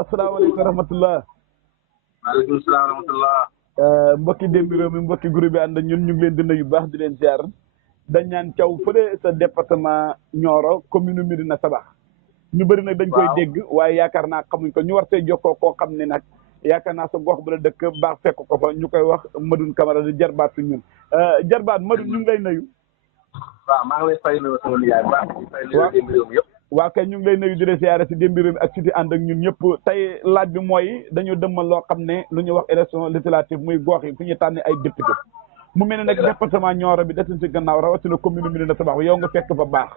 asalaamaaleykum wa rahmatulah. maaleykum salaam wa rahmatulah. mbokki démb réew mi mbokki groupe bi ànd ak ñun ñu ngi leen di nuyu bu baax di leen ziar dañ naan Thiaw fële sa département Nioro commune Médina Sabakh ñu bëri nag dañ koy dégg waaye yaakaar naa xamuñ ko ñu war see jokkoo koo xam ne nag yaakaar naa sa gox bu la dëkk baax fekk ko fa ñu koy wax Madoune Camara di jarbaat su ñun jarbaat Madoune ñu ngi lay nuyu. waaw maa ngi lay fay nuyu sama nijaay bu baax di fay nuyu démb réew mi yëpp. waa kay ñu ngi lay nuyu di la siyaare si démb réew mi ak si di ànd ak ñun ñëpp tey laaj bi mooy dañu dëmmal loo xam ne lu ñuy wax élection législative muy gox yi fu ñu tànn ay député mu mel ne nag département Nioro bi desuñ si gannaaw rawatina commune Médina Sabakh yow nga fekk fa baax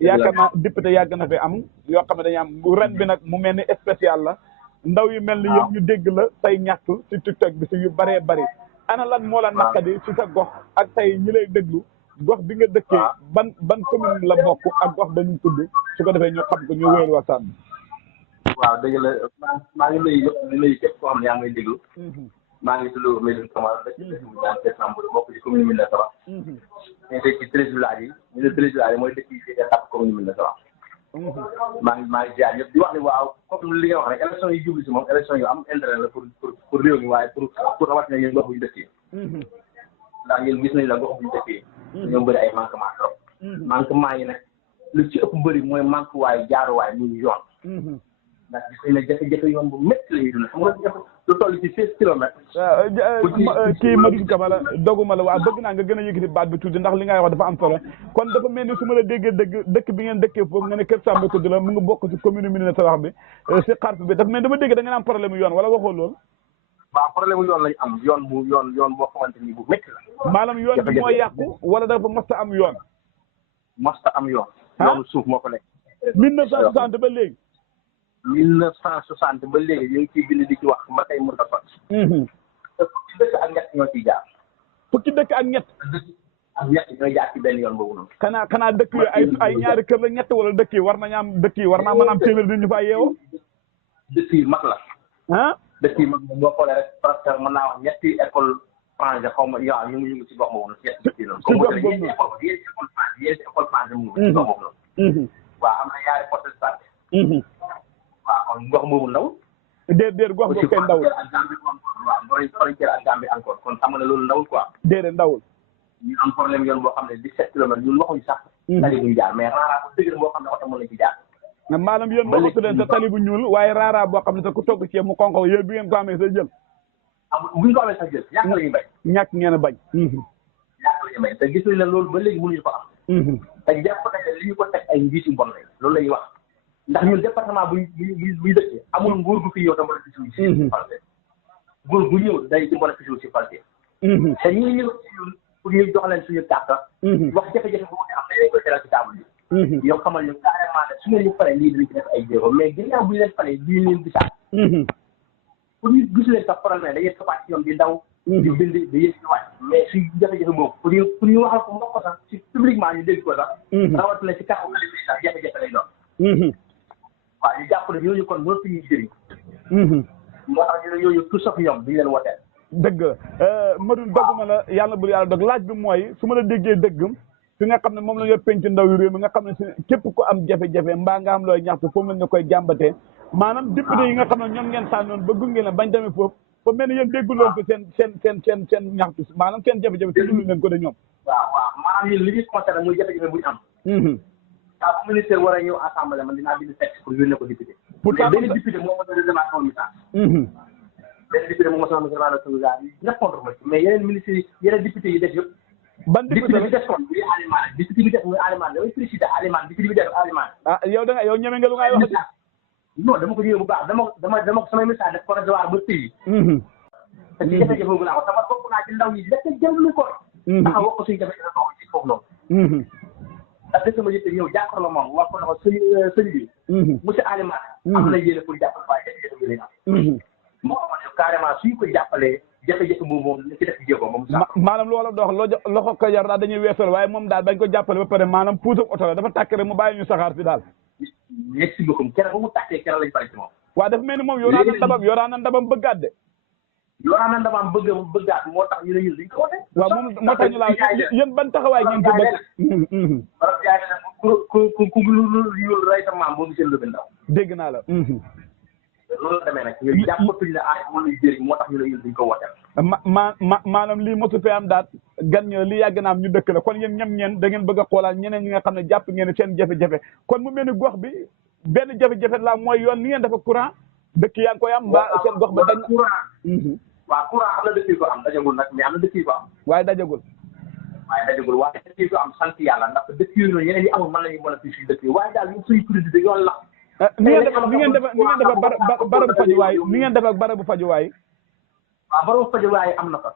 yaakaar naa député yàgg na fi am yoo xam ne dañuy am ren bi nag mu mel ni spécial la ndaw yu mel ni yëpp ñu dégg la say ñaxtu si TikTok bi si yu bëree bëri ana lan moo la naqadi si sa gox ak tey ñi lay déglu gox bi nga dëkkee ban commune la bokk ak gox ba ñu tudd su ko defee ñu xam ko ñu wéyal waxtaan bi. waaw dëgg la maa ngi nuyu yëpp di nuyu képp koo xam ne yaa ngi may déglu. maa ngi tudd Madoune Camara dëkk ci décembre bokk ci commune Médina Sabakh. mais tey ci 13 villages yi ñu ne 13 villages yi mooy dëkk yi fii nga xam commune Médina Sabakh. maa ngi jaar ñëpp di wax ne waaw comme li nga wax rek élection yi jublu si moom élection yu am intérêt la pour réew mi waaye pour rawatina ñun gox bu ñu dëkkee. ndax ñun gis nañ la gox bu ñu dëkkee. ñoo bëri ay manquement trop. manquement yi nag lu ci ëpp bëri mooy manque waaye jaaruwaay muy yoon. ndax gis nañ ne jafe-jafe yoon bu métti la ñuy dund xam nga lu toll ci 16 kilomètres. kii Madoune Camara doguma la waaw bëgg naa nga gën a yëkkati baat bi tuuti ndax li ngay wax dafa am solo kon dafa mel ni su ma la déggee dëkk bi ngeen dëkkee foofu nga ne Kër Samba tudd la mu ngi bokk ci commune Médina Sabakh bi si xarf bi dafa mel dama dégg da ngeen am problème yoon wala waxoo loolu. waaw problème yoon lañ am yoon boo xamante ni bu métti la. maanaam yoon bi moo yàqu wala dafa mosta am yoon. mosta am yoon. yoonu suuf moo ko nekk. 1960 ba léegi. 1960 ba léegi ñu ngi ciy bind di ci wax ba tey mënut a sotti. te fukki dëkk ak ñett ñoo ciy jaar. fukki dëkk ak ñett. ak ñett ñooy jaar ci benn yoon boobu noonu. xanaa dëkk yi ay ñaari kër la ñett wala dëkk yi war nañu am dëkk yi war naa mën a am téeméer nit ñu fa yeewoo. dëkk yi mag la. ah. dëkk yi mag boo xoolee rek parce que mën naa wax ñetti école français xaw ma yow ñu ngi ci gox boobu noonu ñetti dëkk yi noonu. ci gox boobu noonu yéen école français mu ngi ci gox boobu noonu. waaw am na ñaari poste de santé. waaw kon gox boobu ndaw. déedéet gox boobu kay ndawul. waaw frontière ak Gambie encore kon xam nga ne loolu ndawul quoi. déedéet ndawul. ñu am problème yoon boo xam ne 17 kilomètres ñun waxuñu sax. tali buñ jaar mais raaraa bu dëgër boo xam ne oto mën na ci jaar. maanaam yéen waxatu leen sa tali bu ñuul waaye raaraa boo xam ne te ku togg ci mu xonq yéen bi ngeen ko amee sa jël. bu ñu ko amee sax jël ñàkk la ñuy bañ. ñàkk ngeen a bañ. ñàkk la ñuy bañ te gis nañ ne loolu ba léegi mënuñu ko am. te jàpp nañ ne li ñu ko teg ay njiit yu bon lañ loolu la ñuy wax ndax ñun département buy dëkkee amul nguur gu fi yow te mën a fisiwu si falté nguur gu ñëw day di mën a fisiwu si falté te ñi ñëw si ñun pour ñu jox leen suñu carte wax jafe-jafe bu ñu am ne dañ koy teral ci table bi yow xamal ñu carrément ne su ngeen ñu paree lii dinañ ci def ay jéego mais ginnaaw bu ñu leen paree duñu leen gisaat pour ñu gis leen sax problème dañuy topaat ci ñoom di daw di bind di yëg di wàcc mais si jafe-jafe boobu pour ñu waxal ko mbokk ko sax si publiquement ñu dégg ko sax rawatina si kàddu bi sax jafe-jafe lay doon waaw ñu jàpp ne ñooñu kon mënatu ñuy jëriñ. moo tax ñu ne yooyu tout sauf ñoom duñ leen woteel. dëgg la Madoune dogguma la yàlla bul yàlla dog laaj bi mooy su ma la déggee dëgg fi nga xam ne moom la ñu penc ndaw yu réew mi nga xam ne si képp ku am jafe-jafe mbaa nga am looy ñaxtu foofu la nga koy jàmbatee maanaam député yi nga xam ne ñoom ngeen tànnoon ba gunge leen bañ demee foofu fa mel ni yéen dégguloon ko seen ñaxtu maanaam seen jafe-jafe te déglu leen ko de ñoom. waaw maanaam ñun li ñuy concerné muy jafe-jafe bu ñu am. waaw bu ministère war a ñëw assemblée man dinaa bind texte pour yónnee ko député. mais benn député moo mos a réservation message. benn député moo mos a réservation message répondre ma ci mais yeneen ministres yi yeneen député yi def yëpp. ban député bi des kon muy Alimane député bi def muy Alimane damay félicité Alimane député bi def Alimane. ah yow da nga yow ñeme nga lu ngay wax. non dama ko ñëwee bu baax dama ko samay message def ko recevoir ba tey. te ci jafe-jafe boobu laa ko sama bokk naa ci ndaw yi def jël ko. ndax wax ko suñu jafe-jafe boobu ci foofu noonu. ndax dëkk ma yëpp ñëw jàkkaarloo moom wax ko ne ko sëñ bi. monsieur Alimane. am na yéene pour jàppale waaye jafe-jafe bi lay am. moo xamante ne carrément suñ ko jàppalee jafe-jafe boobu moom li ci def jéego moom. maanaam loolu dox loxo ko jar daal dañuy weesal waaye moom daal bañ ko jàppale ba pare maanaam puusam oto la dafa tàkk rek mu bàyyi ñu saxaar si daal. merci beaucoup keroog ba mu tàkkee keroog lañ pare ci moom. waaw dafa mel ni moom yoraan na ndabam bëggaat de. yoo xam ne damaa bëggaat moo tax ñu ne ñun duñ ko wote. waaw moom moo tax ñu laa yéen ban taxawaay ngeen ci bëgg. parce que yaay ku lu rey sa maam boo gisee lu ndaw. dégg naa la. loolu la demee nag ñu jàppatuñ ne mën nañu jëriñ moo tax ñu ne ñun duñ ko wote. maanaam lii mosu fee am daat gan ñoo lii yàgg na am ñu dëkk la kon yéen ñem da ngeen bëgg a xoolaat ñeneen ñi nga xam ne jàpp ngeen seen jafe-jafe kon mu mel ni gox bi benn jafe-jafe la mooy yoon ni ngeen dafa courant dëkk yaa ngi koy am mbaa seen gox ba dañ waaw courant am na dëkk yi ko am dajagul nag mais am na dëkk yi ko am waaye dajagul waaye dëkk yi ko am sant yàlla ndax dëkk yooyu noonu yeneen yi amul mën nañu mën a fi suñu dëkk yi waaye daal ñu suñu priorité yoon la ni ngeen def barabu fajuwaay ni ngeen def ak barabu fajuwaay waaw barabu fajuwaay am na fa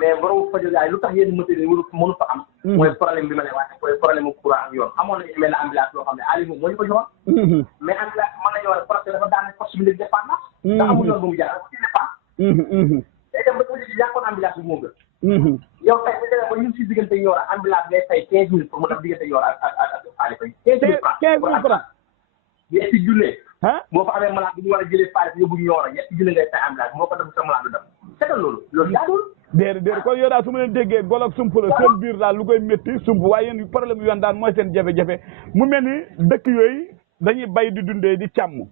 mais barabu fajuwaay lu tax yéen matériel mënu fa am mooy problème bi ma ne waaye mooy problème mu courant ak yoon xamoon nañu benn ambulance yoo xam ne Ali moom moo ñu ko joxoon mais ambulance mën nañu war parce que dafa daan poste bi léegi dépendance ndax amul yoon bu mu jaar ci dépend day dem ba ci yàqoon ambulance bi moo gën yow tey bu demee ba ñun si diggante Nioro ambulance ngay fay 15 000 pour mu def diggante Nioro ak Ali fay 15 000 francs yetti junne boo fa amee malade bi ñu war a jëlee xaalis yóbbu Nioro yetti junne ngay fay ambulance moo ko def sa malade du dem seetal loolu jaadul déedéet kon yow daal su ma leen déggee golog sump la seen biir daal lu koy métti sump waaye yéen problème yoon daal mooy seen jafe-jafe mu mel ni dëkk yooyu dañuy bay di dundee di càmm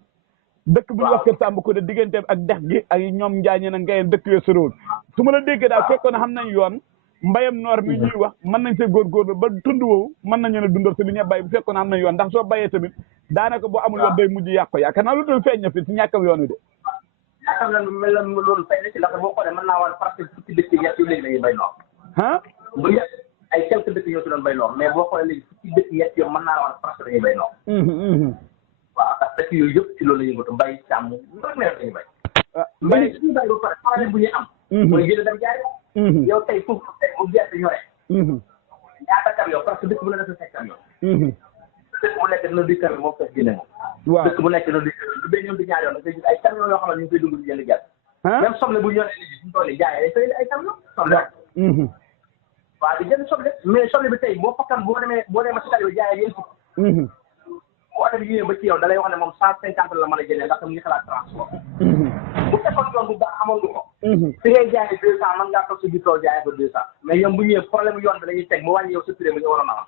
dëkk bu ñu wax Kër Samba ko de digganteem ak dex gi ak ñoom njaañe na ngayeen dëkk yooyu soriwul su ma la déggee daal fekkoon ne xam nañ yoon mbayam noor mi ñuy wax mën nañ see góorgóorlu ba tund woowu mën nañu ne dundal si li ñuy bay bu fekkoon xam nañ yoon ndax soo bayee tamit daanaka boo amul yoon day mujj yàq ko yaakaar naa lu dul feeñ na fi si ñàkkam yoon wi de yaakaar naa mel na loolu fay na ci ndax boo xoolee mën naa war parce que fukki dëkk yi yett yu léegi dañuy bay noor bu yett ay quelques dëkk ñoo ci doon bay noor mais boo xoolee léegi fukki dëkk yett yëpp mën naa war parce que dañuy bay noor waaw ndax dëkk yooyu yëpp ci loolu la yëngatu mbay càmm rek ne dañuy bay mbay suñu bay ba pare problème bu ñuy am mooy génn dem jaay yow tey foofu tey bu gerte ñoree ñaata camion parce que dëkk bu ne dafa fekk camion dëkk bu nekk dina duy camion moom fekk génne moom dëkk bu nekk dina duy camion du bee ñoom di ñaar yoon da ngay gis ay camion yoo xam ne ñu ngi koy dugg di jënd gerte même soble bu ñoree léegi suñu tool yi jaayee day fay ay camion soble waaw di jënd soble mais soble bi tey boo fakkan boo demee si camion jaayee yéen fukk bu oto bi ñëwee ba ci yow da lay wax ne moom 150 la mën a jëndee ndax mu ngi xalaat transport bu fekkoon yoon bu baax amoon nga ko fi ngay jaayee 200 mën ngaa toog si biir tool jaayee ko 200 mais yoon bu ñëwee problème yoon bi dañuy teg mu wàññi yow sa prix mu ñu waroon a am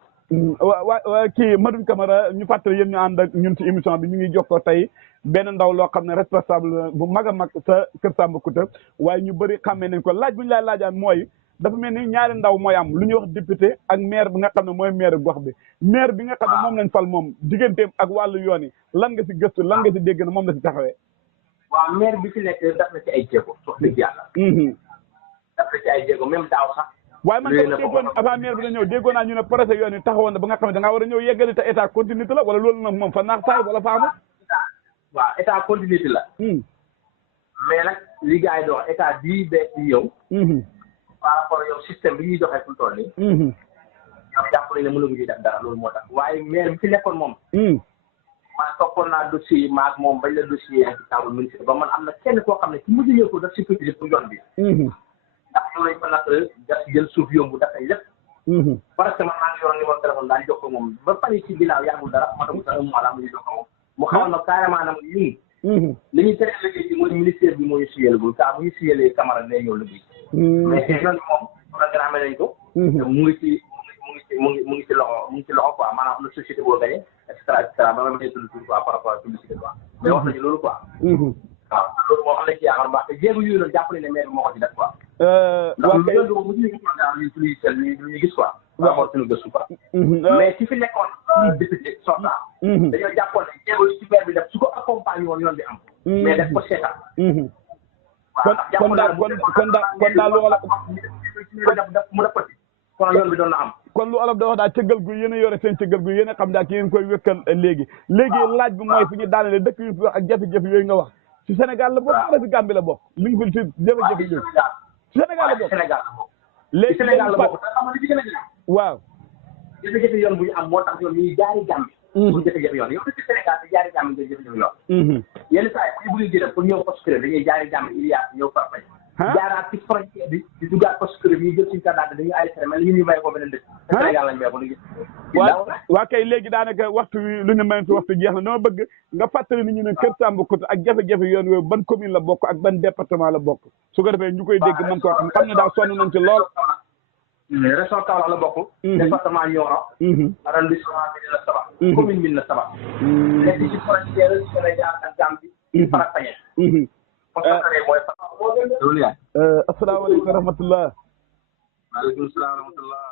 waa kii Madoune Camara ñu fàttali yéen ñu ànd ak ñun ci émission bi ñu ngi jokkoo tey benn ndaw loo xam ne responsable bu mag a mag sa Kër Samba Kouta waaye ñu bëri xàmmee nañ ko laaj bu ñu laay laajaan mooy dafa mel ni ñaari ndaw mooy am lu ñuy wax député ak maire bi nga xam ne mooy maire gox bi maire bi nga xam ne moom lañ fal moom digganteem ak wàllu yoon yi lan nga si gëstu lan nga si dégg na moom la si taxawee waaw maire bi fi nekk def na ci ay jéego wax dëgg yàlla def na ci ay jéego même daaw sax waaye man tam déggoon avant maire bi da ñëw déggoon naa ñu ne projet yoon yi taxawoon na ba nga xam ne da ngaa war a ñëw yeggali te état continuité la wala loolu nag moom fa naax saay wala fa amul waaw état continuité la mais nag li gars yi doon état bii bees yi yow par rapport yow système bi ñuy doxee fu mu toll nii yow jàpp nañ ne mënuñu ci def dara loolu moo tax waaye maire bi fi nekkoon moom man toppoon naa dossier yi maag moom bañ la dossier yi ci table ministre ba man am na kenn koo xam ne ci mujj ñëw ko daf sécurité pour yoon bi ndax yow lañ fa natt daf jël suuf yombu dafay lépp parce que man maa ngi yoroon numéro téléphone daal di jox ko moom ba fan yi ci ginnaaw yàggul dara ma dama sa un mois la mu ñu jox ko moom mu xamal na carrément na ñun li ñuy tere liggéey ci mooy ministère bi moo ñu siyelagul kaa bu ñu siyelee Camara ne ñëw liggéey mais yoon moom programme nañ ko mu ngi ci loxo quoi maanaam am na société boo gagné et cetera ba ma tudd tur quoi par rapport à publicité quoi mais wax nañu loolu quoi waaw loolu moom am na ci yaakaar baax te jéego yooyu noonu jàpp nañ ne maire bi moo ko ci def quoi ndax loolu moom musuñu gis programme ñu suñuy gis quoi rapport suñu gëstu quoi mais ci fi nekkoon député sortant dañoo jàppoon ne jéego yi ci maire bi def su ko accompagné woon yoon bi am mais def ko seetaan kon daal lu olof mu def ko ci kon yoon bi doon na am kon lu olof da wax daal cëggal gu yéen a yore seen cëggal gu yéen a xam daal ki yéen koy wékkal léegi laaj bi mooy fi ñu daanale dëkk yu fi wax ak jafe-jafe yooyu nga wax ci Sénégal la bokk wala ci Gambie la bokk li nga fi ci jafe-jafe yooyu ci Sénégal la bokk léegi Sénégal la bokk te xam nga li ci gën a gën waaw jafe-jafe yoon bu ñu am moo tax yoon ñuy jaari Gambie pour jafe-jafe yoon yow ci Sénégal te jaari Gambie nga jafe-jafe yoon yenn saa yi bu ñu bëggee jëlee pour ñëw postulé dañuy jaari Gambie il y a ñëw farfay jaaraat ci frontière bi di duggaat poste kër yi jël suñu carte dañuy arrêté mais li ñu may ko beneen dëkk Sénégal lañ may ko léegi waa kay léegi daanaka waxtu wi lu ñu mayante waxtu jeex na dama bëgg nga fàttali ni ñu ne Kër Tambacounda ak jafe-jafe yoon woowu ban commune la bokk ak ban département la bokk su ko defee ñu koy dégg mën koo xam ne daal sonn nañ ci lool région Kaolack la bokk département Nioro arrondissement Médina Sabakh commune Médina Sabakh nekk ci frontière Sénégal ak Gambie Farafeñe asalaamaaleykum wa rahmatullah waaleykum salaam wa rahmatullah